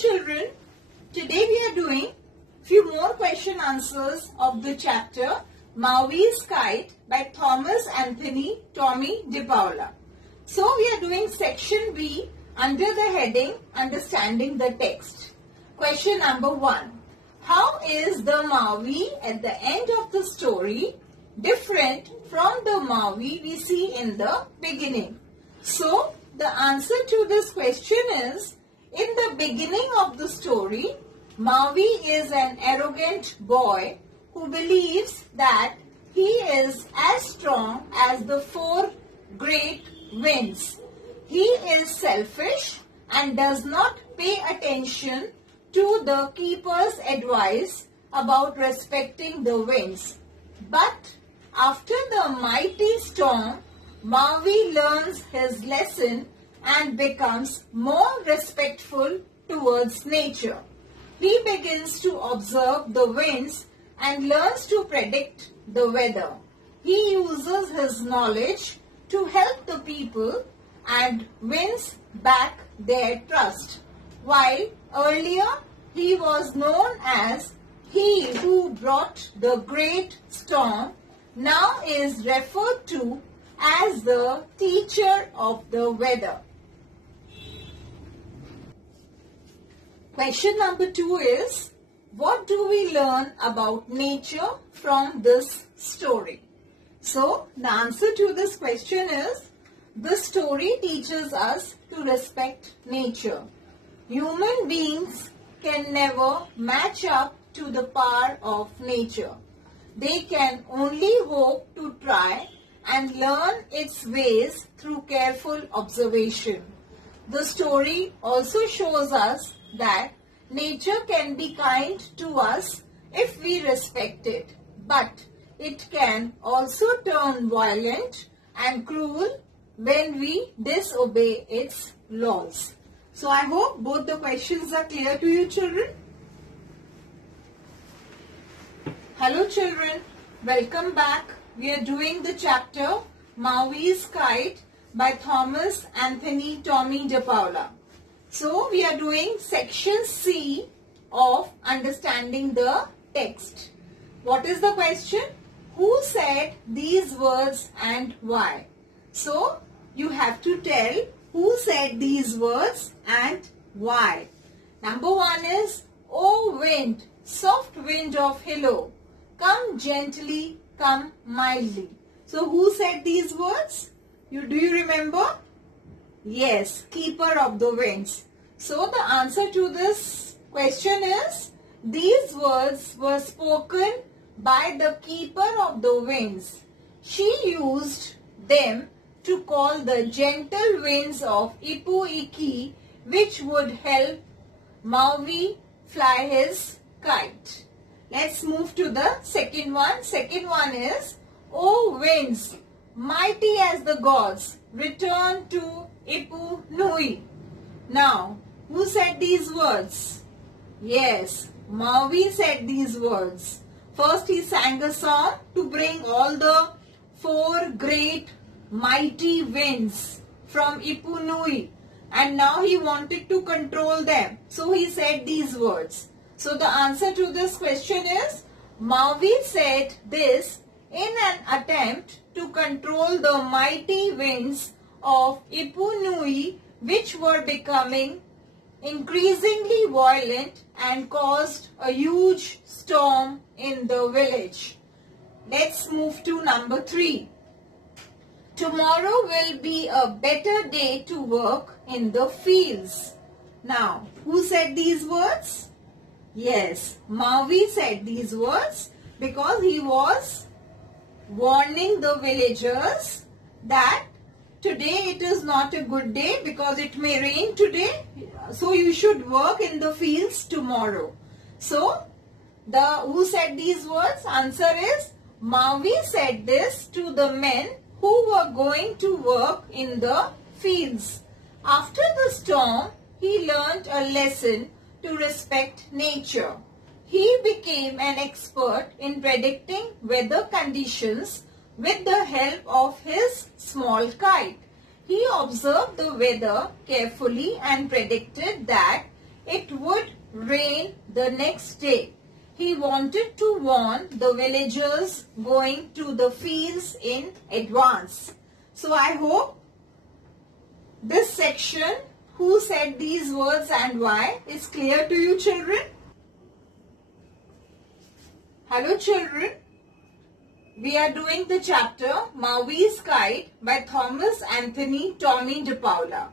children, today we are doing few more question answers of the chapter Maui's Kite by Thomas Anthony Tommy De Paula. So we are doing section B under the heading Understanding the Text. Question number 1. How is the Maui at the end of the story different from the Maui we see in the beginning? So the answer to this question is, in the beginning of the story, Maui is an arrogant boy who believes that he is as strong as the 4 great winds. He is selfish and does not pay attention to the keeper's advice about respecting the winds. But after the mighty storm, Maui learns his lesson and becomes more respectful towards nature. He begins to observe the winds and learns to predict the weather. He uses his knowledge to help the people and wins back their trust. While earlier he was known as he who brought the great storm, now is referred to as the teacher of the weather. Question number 2 is, what do we learn about nature from this story? So, the answer to this question is, the story teaches us to respect nature. Human beings can never match up to the power of nature. They can only hope to try and learn its ways through careful observation. The story also shows us that nature can be kind to us if we respect it, but it can also turn violent and cruel when we disobey its laws. So I hope both the questions are clear to you, children. Hello children, welcome back. We are doing the chapter Maui's Kite by Thomas Anthony Tommy De Paula. So we are doing section C of Understanding the Text. What is the question? Who said these words and why? So you have to tell who said these words and why. Number 1 is, "O wind, soft wind of Hilo, come gently, come mildly." So who said these words? Do you remember? Yes, keeper of the winds. So the answer to this question is, these words were spoken by the keeper of the winds. She used them to call the gentle winds of Ipu Iki, which would help Maui fly his kite. Let's move to the second one. Second one is, "O winds, mighty as the gods, return to Ipu Nui." Now, who said these words? Yes, Maui said these words. First he sang a song to bring all the 4 great mighty winds from Ipu Nui, and now he wanted to control them. So he said these words. So the answer to this question is, Maui said this in an attempt to control the mighty winds of Ipu Nui, which were becoming increasingly violent and caused a huge storm in the village. Let's move to number 3. Tomorrow will be a better day to work in the fields. Now, who said these words? Yes, Maui said these words because he was warning the villagers that today it is not a good day because it may rain today. So you should work in the fields tomorrow. So who said these words? Answer is, Maui said this to the men who were going to work in the fields. After the storm, he learned a lesson to respect nature. He became an expert in predicting weather conditions with the help of his small kite. He observed the weather carefully and predicted that It would rain the next day. He wanted to warn the villagers going to the fields in advance. So I hope this section, who said these words and why, is clear to you, children. Hello children. We are doing the chapter Maui's Kite by Thomas Anthony Tommy de Paula.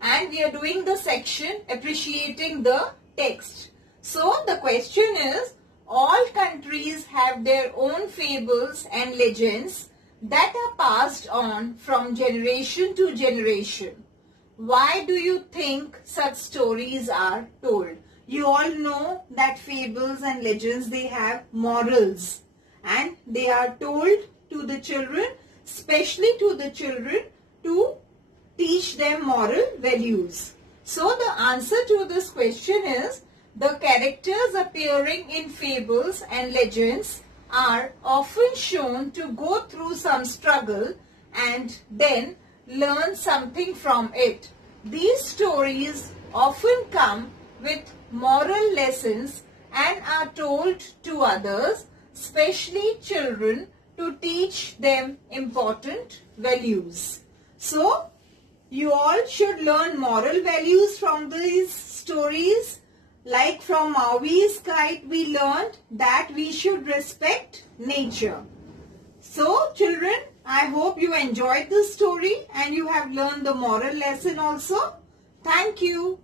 And we are doing the section appreciating the text. So the question is, all countries have their own fables and legends that are passed on from generation to generation. Why do you think such stories are told? You all know that fables and legends, they have morals. And they are told to the children, especially to the children, to teach them moral values. So the answer to this question is, the characters appearing in fables and legends are often shown to go through some struggle and then learn something from it. These stories often come with moral lessons and are told to others, especially children, to teach them important values. So, you all should learn moral values from these stories. Like from Maui's Kite, we learned that we should respect nature. So, children, I hope you enjoyed this story and you have learned the moral lesson also. Thank you.